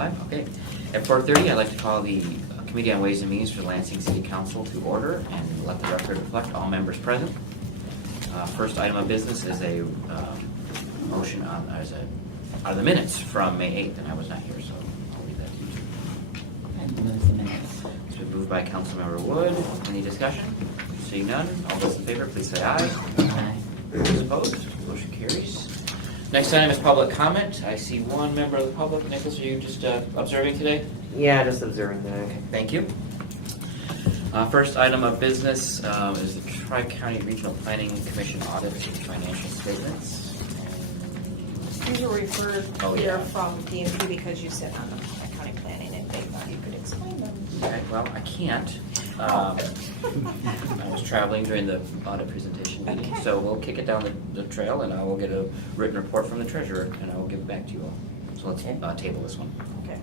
live? Okay. At 4:30, I'd like to call the Committee on Ways and Means for Lansing City Council to order and let the record reflect all members present. First item of business is a motion on, out of the minutes from May 8th, and I was not here, so I'll leave that to you. And move the minutes. It's been moved by Councilmember Wood. Any discussion? Seeing none, all those in favor, please say aye. Aye. Those opposed, motion carries. Next item is public comment. I see one member of the public. Nicholas, are you just observing today? Yeah, just observing that. Okay, thank you. First item of business is the Tri-County Regional Planning Commission audit of financial statements. These were referred Oh, here yeah. from DMP because you sit on the county planning and they thought you could explain them. Okay, well, I can't. I was traveling during the audit presentation meeting, Okay. so we'll kick it down the trail and I will get a written report from the treasurer and I will give it back to you all. So let's table this one. Okay.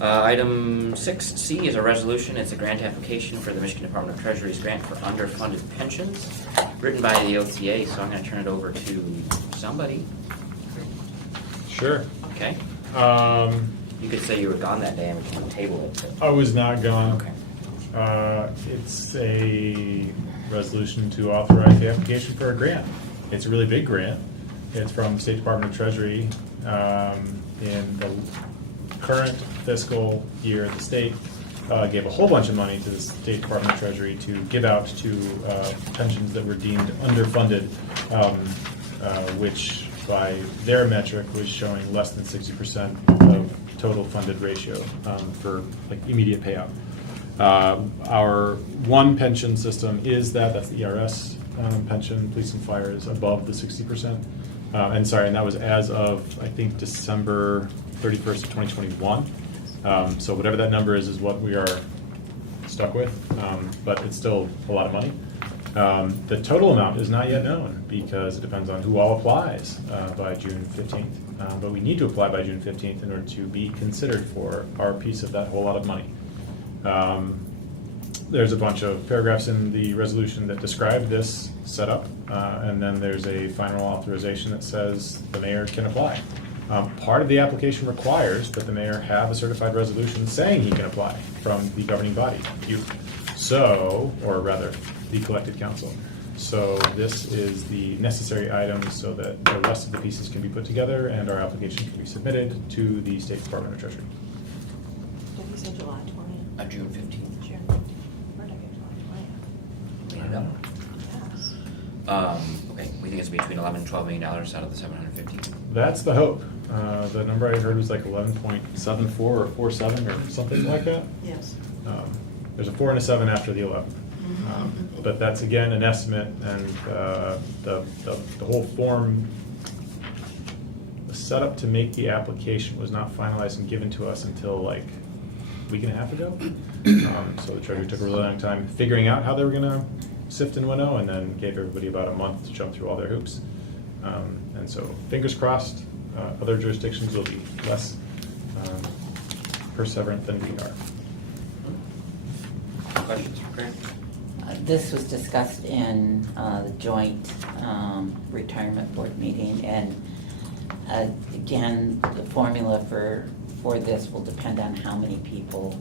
Item 6C is a resolution. It's a grant application for the Michigan Department of Treasury's grant for underfunded pensions, written by the OTA, so I'm going to turn it over to somebody. Sure. Okay? You could say you were gone that day and we can table it. but- I was not gone. Okay. It's a resolution to authorize the application for a grant. It's a really big grant. It's from State Department of Treasury. In the current fiscal year, the state gave a whole bunch of money to the State Department of Treasury to give out to pensions that were deemed underfunded, which by their metric was showing less than 60% of total funded ratio for like immediate payout. Our one pension system is that's the ERS pension. Police and fire is above the 60%. And that was as of, I think, December 31st of 2021. So whatever that number is what we are stuck with, but it's still a lot of money. The total amount is not yet known because it depends on who all applies by June 15th. But we need to apply by June 15th in order to be considered for our piece of that whole lot of money. There's a bunch of paragraphs in the resolution that describe this setup, and then there's a final authorization that says the mayor can apply. Part of the application requires that the mayor have a certified resolution saying he can apply from the governing body, you. So, or rather, the collected council. So this is the necessary item so that the rest of the pieces can be put together and our application can be submitted to the State Department of Treasury. Did you say July 20th? June 15th. June 15th. Where'd I get July 20th? Clean it up. Yes. Okay, we think it's between 11 and $12 million out of the 750. That's the hope. The number I heard was like 11.74 or 47 or something like that. Yes. There's a 4 and a 7 after the 11. But that's again an estimate, and the whole form, the setup to make the application was not finalized and given to us until like a week and a half ago. So the Treasury took a really long time figuring out how they were going to sift and winnow, and then gave everybody about a month to jump through all their hoops. And so fingers crossed, other jurisdictions will be less perseverant than we are. Questions for Grant? This was discussed in the joint retirement board meeting, and again, the formula for this will depend on how many people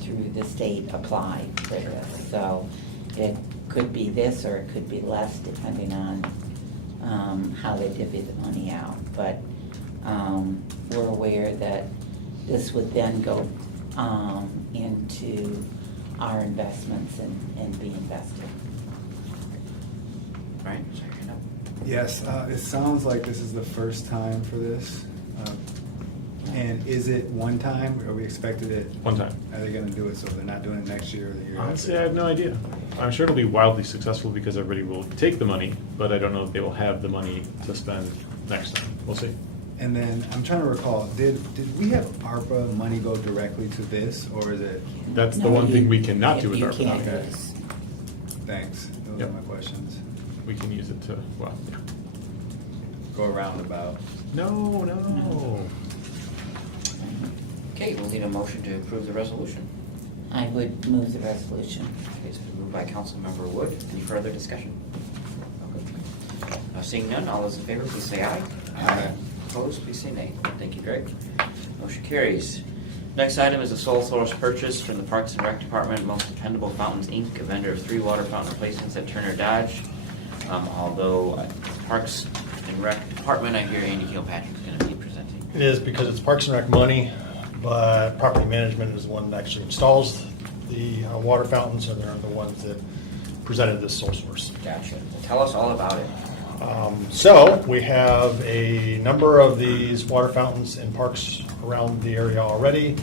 through the state apply for this. So it could be this or it could be less depending on how they divvy the money out. But we're aware that this would then go into our investments and be invested. Brian, sorry, hand up. Yes, it sounds like this is the first time for this. And is it one time, or we expected it? One time. Are they gonna do it so they're not doing it next year or the year Honestly, I after? have no idea. I'm sure it'll be wildly successful because everybody will take the money, but I don't know if they will have the money to spend next time. We'll see. And then, I'm trying to recall, did we have ARPA money go directly to this, or is it, That's the No, one you- thing we cannot do with you our can't Okay. use. thanks, those Yep. are my questions. We can use it to, well, yeah. Go around about. No. Okay, we'll need a motion to approve the resolution. I would move the resolution. Okay, it's been moved by Councilmember Wood. Any further discussion? Seeing none, all those in favor, please say aye. Aye. Opposed, please say nay. Thank you, Greg. Motion carries. Next item is a sole source purchase from the Parks and Rec Department, Most Dependable Fountains, Inc., a vendor of 3 water fountain replacements at Turner Dodge. Although Parks and Rec Department, I hear Andy Kilpatrick is going to be presenting. It is because it's Parks and Rec money, but property management is the one that actually installs the water fountains, and they're the ones that presented this sole source. Gotcha. Well, tell us all about it. So we have a number of these water fountains in parks around the area already.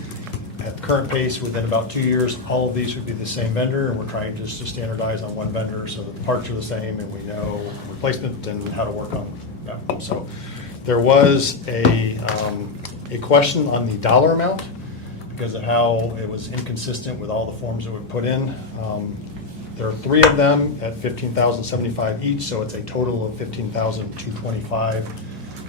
At the current pace, within about 2 years, all of these would be the same vendor, and we're trying just to standardize on one vendor so that the parts are the same and we know replacement and how to work on them. So there was a question on the dollar amount because of how it was inconsistent with all the forms that we put in. There are 3 of them at $15,075 each, so it's a total of $15,225,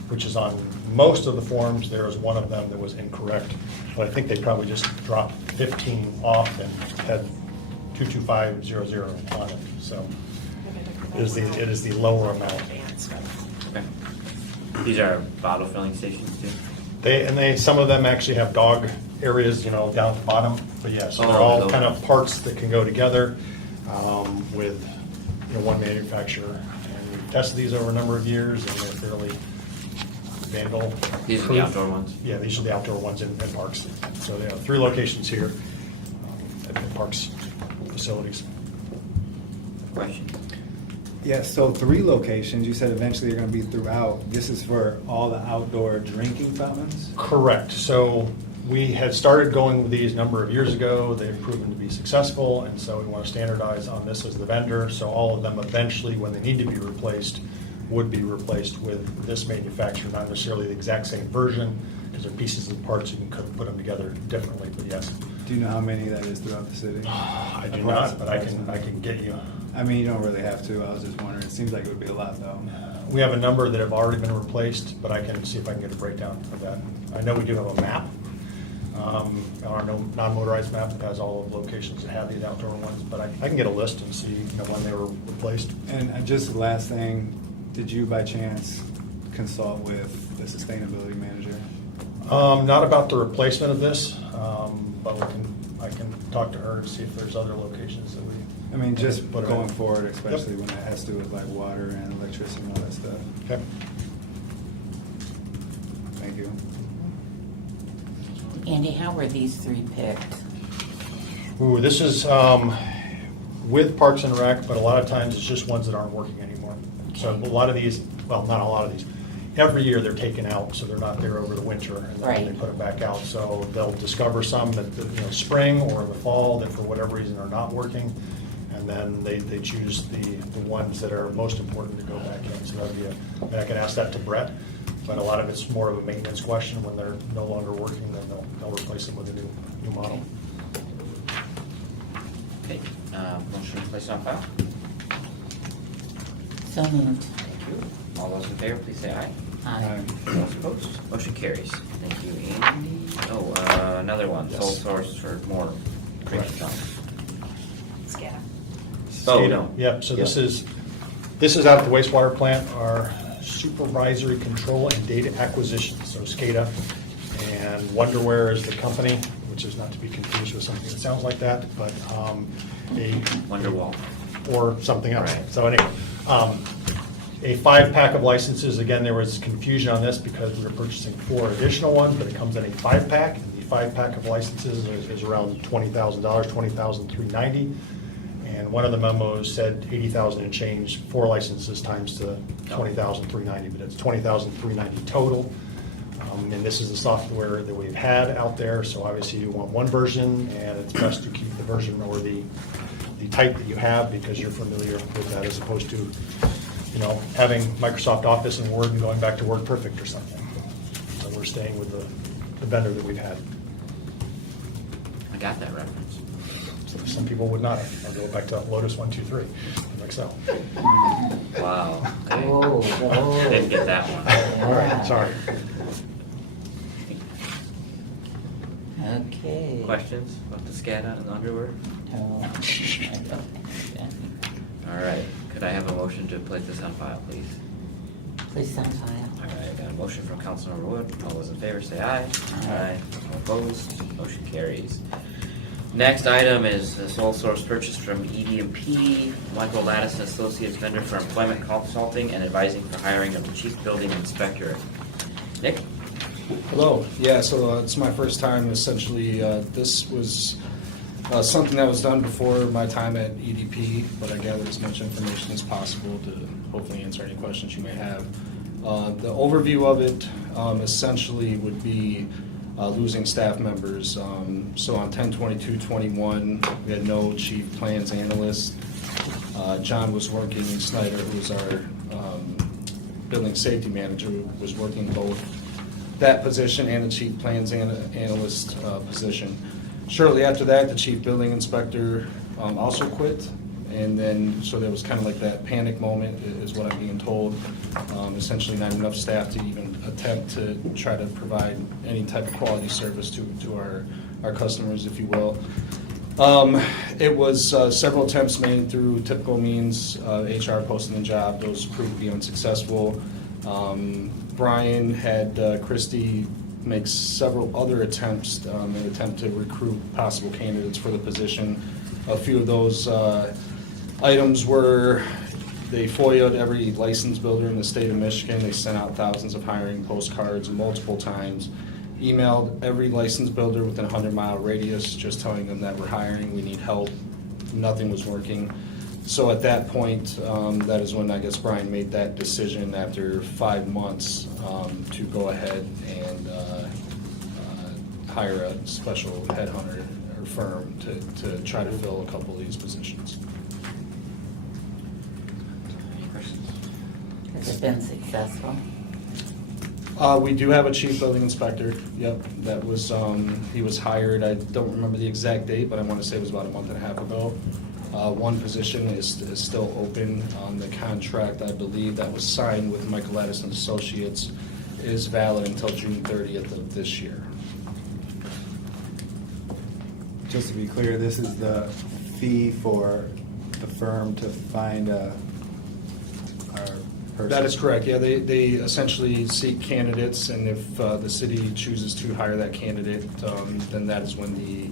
which is on most of the forms. There is one of them that was incorrect, but I think they probably just dropped 15 off and had 22500 on it. So it is the lower amount. Okay. These are bottle filling stations too? Some of them actually have dog areas, down at the bottom. But yes, they're Oh, all those. kind of parts that can go together with one manufacturer. And we've tested these over a number of years, and they're fairly vandal. These are the outdoor ones? Yeah, these are the outdoor ones in parks. So they have 3 locations here at parks facilities. Questions? Yeah, so 3 locations, you said eventually you're gonna be throughout. This is for all the outdoor drinking fountains? Correct. So we had started going with these a number of years ago. They've proven to be successful, and so we want to standardize on this as the vendor. So all of them eventually, when they need to be replaced, would be replaced with this manufacturer, not necessarily the exact same version, because they're pieces and parts, you can kind of put them together differently, but yes. Do you know how many that is throughout the city? I do not, but I can get you. I mean, you don't really have to, I was just wondering, it seems like it would be a lot though. We have a number that have already been replaced, but I can see if I can get a breakdown of that. I know we do have a map, our non-motorized map that has all of the locations that have these outdoor ones, but I can get a list and see when they were replaced. And just last thing, did you by chance consult with the sustainability manager? Not about the replacement of this, but I can talk to her and see if there's other locations that we. I mean, just put it going in. forward, especially when it has to do with like water and electricity and all that stuff. Okay. Thank you. Andy, how were these 3 picked? Ooh, this is with Parks and Rec, but a lot of times it's just ones that aren't working anymore. So a lot of these, well, not a lot of these, every year they're taken out, so they're not there over the winter, and then Right. they put them back out. So they'll discover some that, spring or in the fall that for whatever reason are not working, and then they choose the ones that are most important to go back in. So that'd be and I can ask that to Brett, but a lot of it's more of a maintenance question. When they're no longer working, then they'll replace them with a new model. Okay, motion to place on file? So moved. Thank you. All those in favor, please say aye. Aye. Those opposed? Motion carries. Thank you, Andy. Oh, another one, sole Yes. source for more drinking Correct. fountains. SCADA. Oh, SCADA. no. Yep, so this is out at the wastewater plant, our supervisory control and data acquisition, so SCADA. And Wonderware is the company, which is not to be confused with something that sounds like that, but Wonderwall. or something else. Right. So anyway, a 5-pack of licenses. Again, there was confusion on this because we were purchasing 4 additional ones, but it comes in a 5-pack. And the 5-pack of licenses is around $20,000, $20,390. And one of the memos said 80,000 and change, 4 licenses times to 20,390, but it's 20,390 total. And this is the software that we've had out there, so obviously you want one version, and it's best to keep the version or the type that you have because you're familiar with that, as opposed to, having Microsoft Office and Word and going back to WordPerfect or something. So we're staying with the vendor that we've had. I got that reference. So some people would not have. I'll go back to Lotus 123 in Excel. Wow. Okay. Whoa, whoa. Didn't get that one. All right, sorry. Okay. Questions about the SCADA and the underwear? No, I don't think so. All right. Could I have a motion to place this on file, please? Please send file. All right, got a motion from Councilmember Wood. All those in favor say aye. Aye. All opposed, motion carries. Next item is the sole source purchase from ED&P, Michael Lattis and Associates vendor for employment consulting and advising for hiring of the chief building inspector. Nick? Hello. Yeah, so it's my first time. Essentially, this was something that was done before my time at EDP, but I gathered as much information as possible to hopefully answer any questions you may have. The overview of it essentially would be losing staff members. So on 10/22/21, we had no chief plans analyst. John was working, Snyder, who was our building safety manager, was working both that position and the chief plans analyst position. Shortly after that, the chief building inspector also quit. And then, so there was kind of like that panic moment, is what I'm being told. Essentially not enough staff to even attempt to try to provide any type of quality service to our customers, if you will. It was several attempts made through typical means, HR posting the job. Those proved to be unsuccessful. Brian had Christie make several other attempts in an attempt to recruit possible candidates for the position. A few of those items were, they FOIA'd every licensed builder in the state of Michigan. They sent out thousands of hiring postcards multiple times. Emailed every licensed builder within a 100-mile radius, just telling them that we're hiring, we need help. Nothing was working. So at that point, that is when I guess Brian made that decision after 5 months to go ahead and hire a special headhunter or firm to try to fill a couple of these positions. Any questions? Has it been successful? We do have a chief building inspector. Yep, that was, he was hired, I don't remember the exact date, but I want to say it was about a month and a half ago. One position is still open on the contract, I believe, that was signed with Michael Lattis and Associates, is valid until June 30th of this year. Just to be clear, this is the fee for the firm to find our person? That is correct, yeah, they essentially seek candidates, and if the city chooses to hire that candidate, then that is when the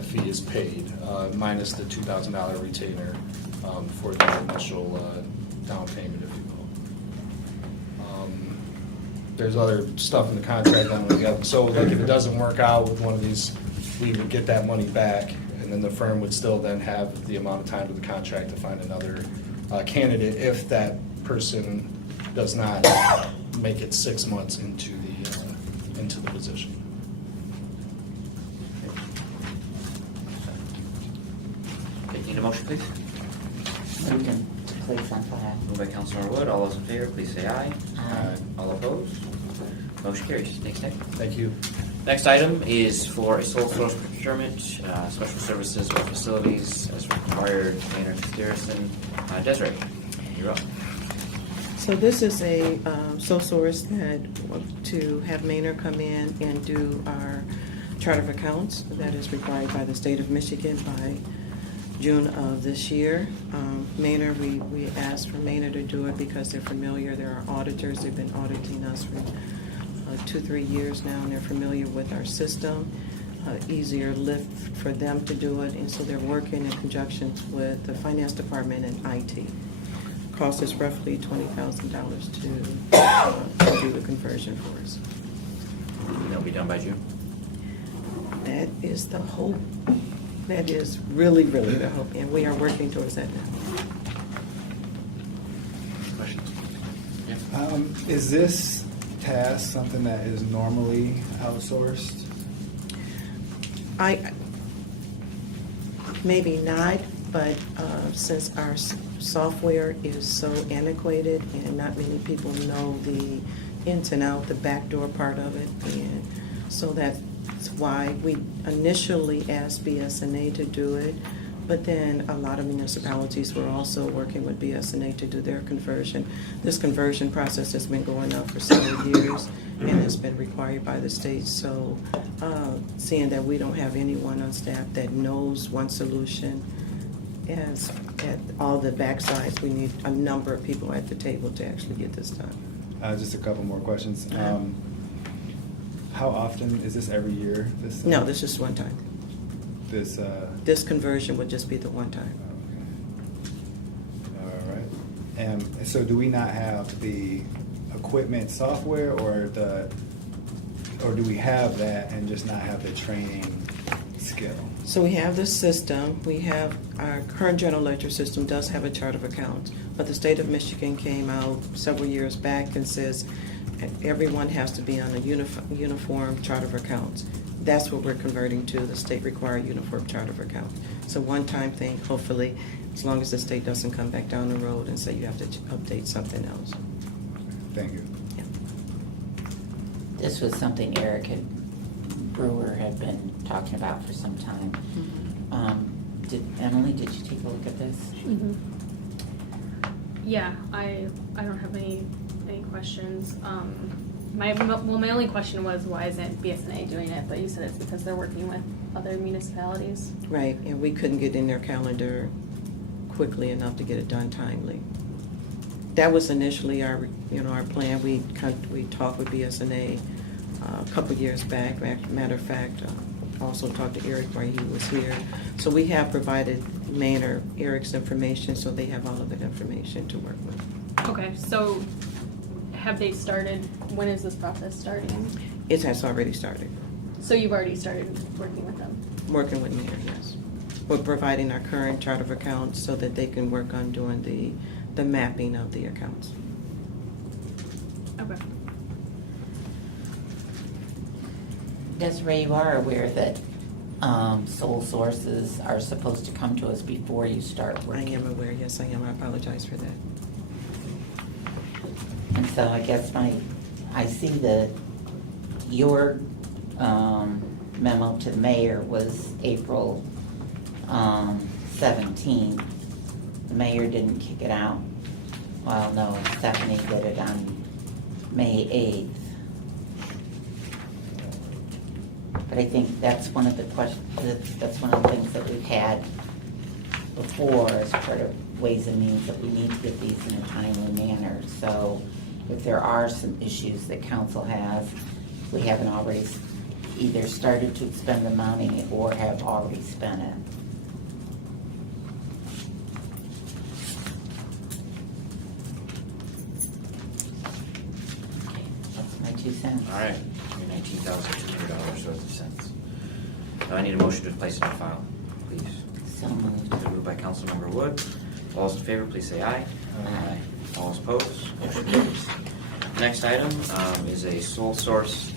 fee is paid, minus the $2,000 retainer for the initial down payment, if you will. There's other stuff in the contract that we got, so like if it doesn't work out with one of these, we would get that money back, and then the firm would still then have the amount of time to the contract to find another candidate if that person does not make it 6 months into the position. Okay, need a motion, please? Moved and please on file. Moved by Councilmember Wood. All those in favor, please say aye. Aye. All opposed? Motion carries. Thanks, Nick. Thank you. Next item is for a sole source procurement, special services with facilities as required, Maynard Garrison. Desiree, you're up. So this is a sole source that to have Maynard come in and do our chart of accounts that is required by the state of Michigan by June of this year. Maynard, we asked for Maynard to do it because they're familiar. There are auditors. They've been auditing us for 2-3 years now, and they're familiar with our system. Easier lift for them to do it, and so they're working in conjunction with the finance department and IT. Cost us roughly $20,000 to do the conversion for us. That'll be done by June. That is the hope. That is really, really the hope, and we are working towards that now. Questions? Yeah. Is this task something that is normally outsourced? Maybe not, but since our software is so antiquated and not many people know the ins and out, the backdoor part of it, and so that's why we initially asked BS&A to do it, but then a lot of municipalities were also working with BS&A to do their conversion. This conversion process has been going on for several years and has been required by the state. So seeing that we don't have anyone on staff that knows one solution, as at all the backsides, we need a number of people at the table to actually get this done. Just a couple more questions. Uh-huh. How often, is this every year? No, this is one time. This, This conversion would just be the one time. okay. All right. And so do we not have the equipment software or do we have that and just not have the training skill? So we have the system, we have, our current general ledger system does have a chart of accounts, but the state of Michigan came out several years back and says everyone has to be on a uniform chart of accounts. That's what we're converting to, the state required uniform chart of accounts. It's a one-time thing, hopefully, as long as the state doesn't come back down the road and say you have to update something else. Thank you. Yeah. This was something Eric Brewer had been talking about for some time. Emily, did you take a look at this? Mhm. Yeah, I don't have any questions. My only question was, why isn't BSNA doing it? But you said it's because they're working with other municipalities. Right, and we couldn't get in their calendar quickly enough to get it done timely. That was initially our plan. We talked with BSNA a couple years back. Matter of fact, also talked to Eric while he was here. So we have provided Maynard Eric's information, so they have all of that information to work with. Okay, so have they started? When is this process starting? It has already started, So you've already started working with them? working with Maynard, yes. We're providing our current chart of accounts so that they can work on doing the mapping of the accounts. Okay. Desiree, you are aware that sole sources are supposed to come to us before you start I working. am aware, yes, I am. I apologize for that. And so I guess I see that your memo to the mayor was April 17th. The mayor didn't kick it out. Well, no, Stephanie did it on May 8th. But I think that's one of the that's one of the things that we've had before as part of Ways and Means, that we need to get these in a timely manner. So if there are some issues that council has, we haven't already either started to expend the money or have already spent it. Okay, that's my 2 cents. All right, $19,200 worth of cents. So I need a motion to place it on file, please. So moved. Been moved by Councilmember Wood. All those in favor, please say aye. Aye. All those opposed, motion carries. Next item is a sole source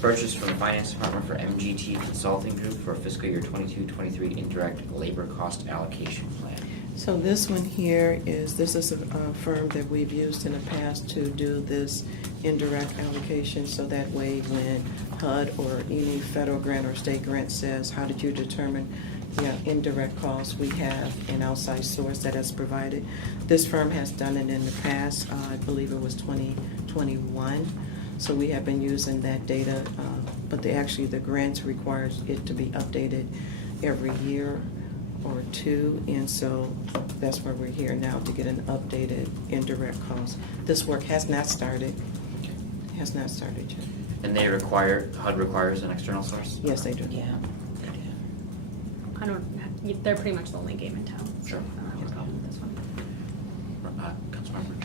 purchase from the Finance Department for MGT Consulting Group for fiscal year 22-23 indirect labor cost allocation plan. So this one here this is a firm that we've used in the past to do this indirect allocation, so that way when HUD or any federal grant or state grant says, how did you determine the indirect costs, we have an outside source that has provided. This firm has done it in the past, I believe it was 2021, so we have been using that data, but the grants requires it to be updated every year or two, and so that's where we're here now, to get an updated indirect cost. This work has not started yet. And HUD requires an external source? Yes, they do. Yeah. They're pretty much the only game in town. Sure. I don't have a problem with this one. Councilmember?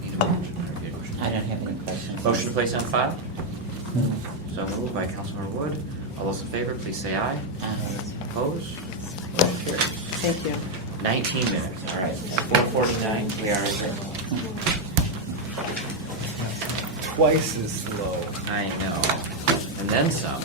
Need a motion or need a motion? I don't have any questions. Motion to place on file? So moved by Councilmember Wood. All those in favor, please say aye. Opposed? Motion carries. Thank you. 19 minutes, all right. At 4:49, we are adjourned. Twice as slow. I know. And then some.